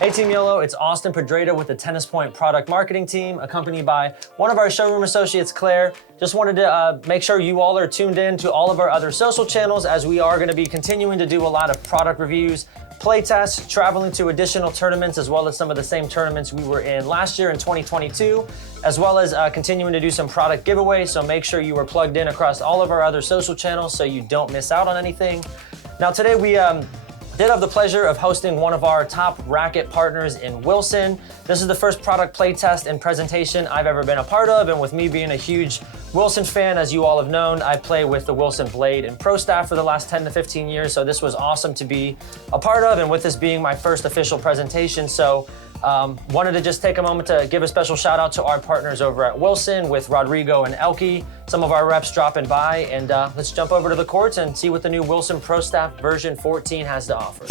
Hey Team Yellow, it's Austin Pedreda with the Tennis Point product marketing team, accompanied by one of our showroom associates, Claire. Just wanted to make sure you all are tuned in to all of our other social channels, as we are gonna be continuing to do a lot of product reviews, play tests, traveling to additional tournaments, as well as some of the same tournaments we were in last year in 2022, as well as continuing to do some product giveaways. So make sure you are plugged in across all of our other social channels so you don't miss out on anything. Now today we did have the pleasure of hosting one of our top racket partners in Wilson. This is the first product play test and presentation I've ever been a part of, and with me being a huge Wilson fan, as you all have known, I play with the Wilson Blade and Pro Staff for the last 10 to 15 years, so this was awesome to be a part of, and with this being my first official presentation, so wanted to just take a moment to give a special shout out to our partners over at Wilson with Rodrigo and Elke, some of our reps dropping by, and let's jump over to the courts and see what the new Wilson Pro Staff version 14 has to offer.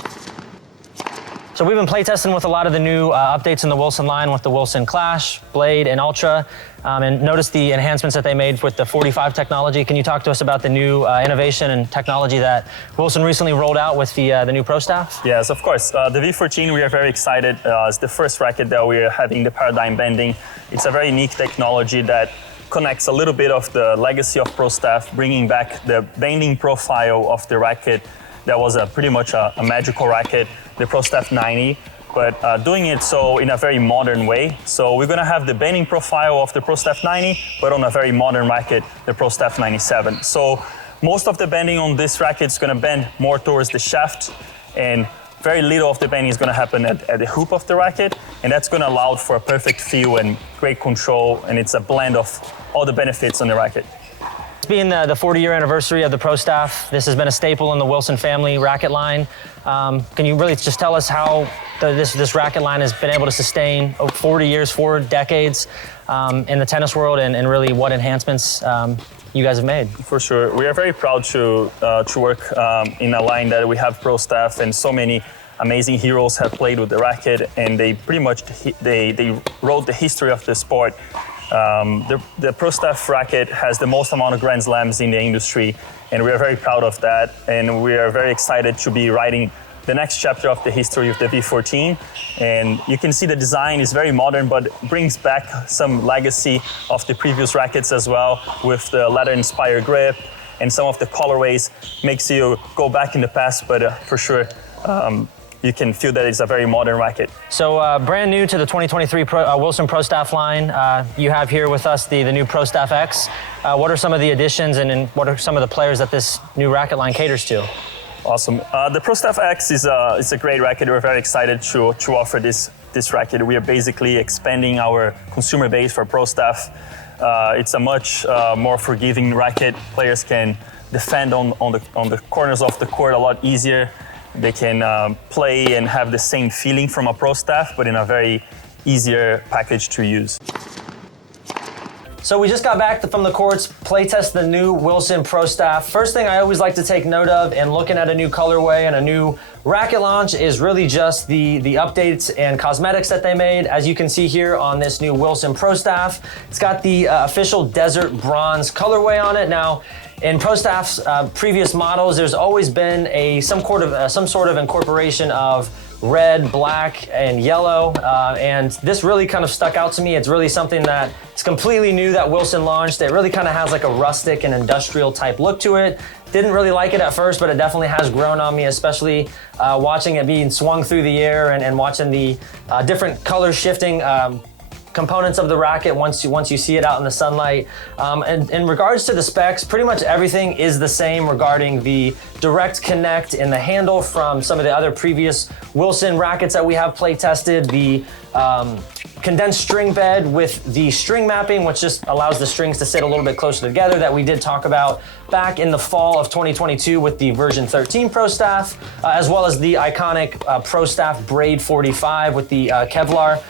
So we've been playtesting with a lot of the new updates in the Wilson line with the Wilson Clash, Blade, and Ultra, and notice the enhancements that they made with the 45 technology. Can you talk to us about the new innovation and technology that Wilson recently rolled out with the new Pro Staff? Yes, of course. The V14, we are very excited. It's the first racket that we are having the paradigm bending. It's a very unique technology that connects a little bit of the legacy of Pro Staff, bringing back the bending profile of the racket that was pretty much a magical racket, the Pro Staff 90, but doing it so in a very modern way. So we're gonna have the bending profile of the Pro Staff 90, but on a very modern racket, the Pro Staff 97. So most of the bending on this racket is gonna bend more towards the shaft, and very little of the bending is gonna happen at the hoop of the racket, and that's gonna allow for a perfect feel and great control, and it's a blend of all the benefits on the racket. Being the 40-year anniversary of the Pro Staff, this has been a staple in the Wilson family racket line. Can you really just tell us how this racket line has been able to sustain 40 years, 4 decades in the tennis world, and really what enhancements you guys have made? For sure. We are very proud to work in a line that we have Pro Staff, and so many amazing heroes have played with the racket, and they pretty much they wrote the history of the sport. The Pro Staff racket has the most amount of Grand Slams in the industry, and we are very proud of that, and we are very excited to be writing the next chapter of the history of the V14. And you can see the design is very modern, but brings back some legacy of the previous rackets as well, with the leather-inspired grip, and some of the colorways makes you go back in the past, but for sure, you can feel that it's a very modern racket. So brand new to the 2023 Wilson Pro Staff line, you have here with us the new Pro Staff X. What are some of the additions, and what are some of the players that this new racket line caters to? Awesome. The Pro Staff X is a great racket. We're very excited to offer this racket. We are basically expanding our consumer base for Pro Staff. It's a much more forgiving racket. Players can defend on the corners of the court a lot easier. They can play and have the same feeling from a Pro Staff, but in a very easier package to use. So we just got back from the courts, playtest the new Wilson Pro Staff. First thing I always like to take note of in looking at a new colorway and a new racket launch is really just the updates and cosmetics that they made. As you can see here on this new Wilson Pro Staff, it's got the official Desert Bronze colorway on it. Now, in Pro Staff's previous models, there's always been some sort of incorporation of red, black, and yellow, and this really kind of stuck out to me. It's really something that it's completely new that Wilson launched. It really kind of has like a rustic and industrial type look to it. Didn't really like it at first, but it definitely has grown on me, especially watching it being swung through the air and watching the different color shifting components of the racket once you see it out in the sunlight. And in regards to the specs, pretty much everything is the same regarding the direct connect in the handle from some of the other previous Wilson rackets that we have play tested. The condensed string bed with the string mapping, which just allows the strings to sit a little bit closer together, that we did talk about back in the fall of 2022 with the version 13 Pro Staff, as well as the iconic Pro Staff Braid 45 with the Kevlar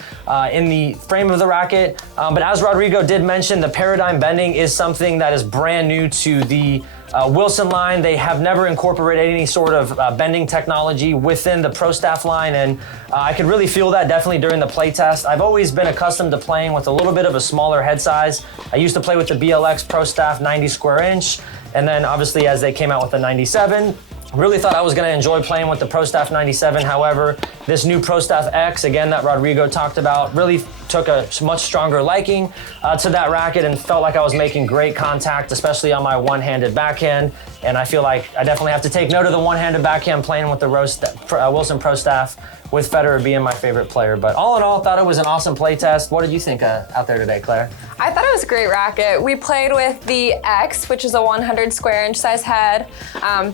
in the frame of the racket. But as Rodrigo did mention, the paradigm bending is something that is brand new to the Wilson line. They have never incorporated any sort of bending technology within the Pro Staff line, and I could really feel that definitely during the play test. I've always been accustomed to playing with a little bit of a smaller head size. I used to play with the BLX Pro Staff 90 square inch, and then obviously as they came out with the 97, really thought I was going to enjoy playing with the Pro Staff 97. However, This new Pro Staff X, again, that Rodrigo talked about, really took a much stronger liking to that racket and felt like I was making great contact, especially on my one-handed backhand. And I feel like I definitely have to take note of the one-handed backhand playing with the Wilson Pro Staff, with Federer being my favorite player. But all in all, thought it was an awesome play test. What did you think out there today, Claire? I thought it was a great racket. We played with the X, which is a 100 square inch size head,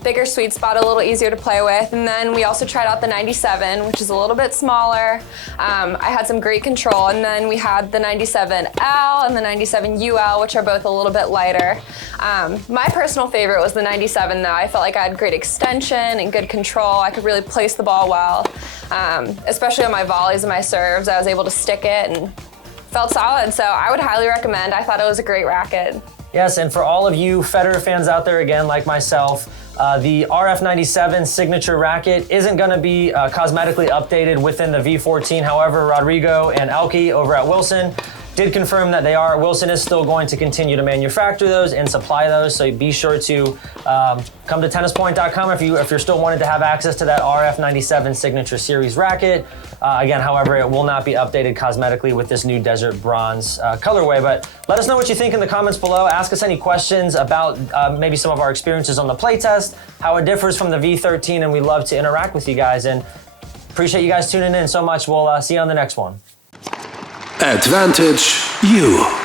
bigger sweet spot, a little easier to play with. And then we also tried out the 97, which is a little bit smaller. I had some great control. And then we had the 97L and the 97UL, which are both a little bit lighter. My personal favorite was the 97 though. I felt like I had great extension and good control. I could really place the ball well. Especially on my volleys and my serves, I was able to stick it and felt solid. So I would highly recommend. I thought it was a great racket. Yes, and for all of you Federer fans out there, again, like myself, the RF97 signature racket isn't going to be cosmetically updated within the V14. However, Rodrigo and Elke over at Wilson did confirm that they are. Wilson is still going to continue to manufacture those and supply those, so be sure to come to tennispoint.com if you're still wanting to have access to that RF97 Signature Series racket. Again, however, it will not be updated cosmetically with this new Desert Bronze colorway, but let us know what you think in the comments below. Ask us any questions about maybe some of our experiences on the playtest, how it differs from the V13, and we love to interact with you guys, and appreciate you guys tuning in so much. We'll see you on the next one. Advantage you.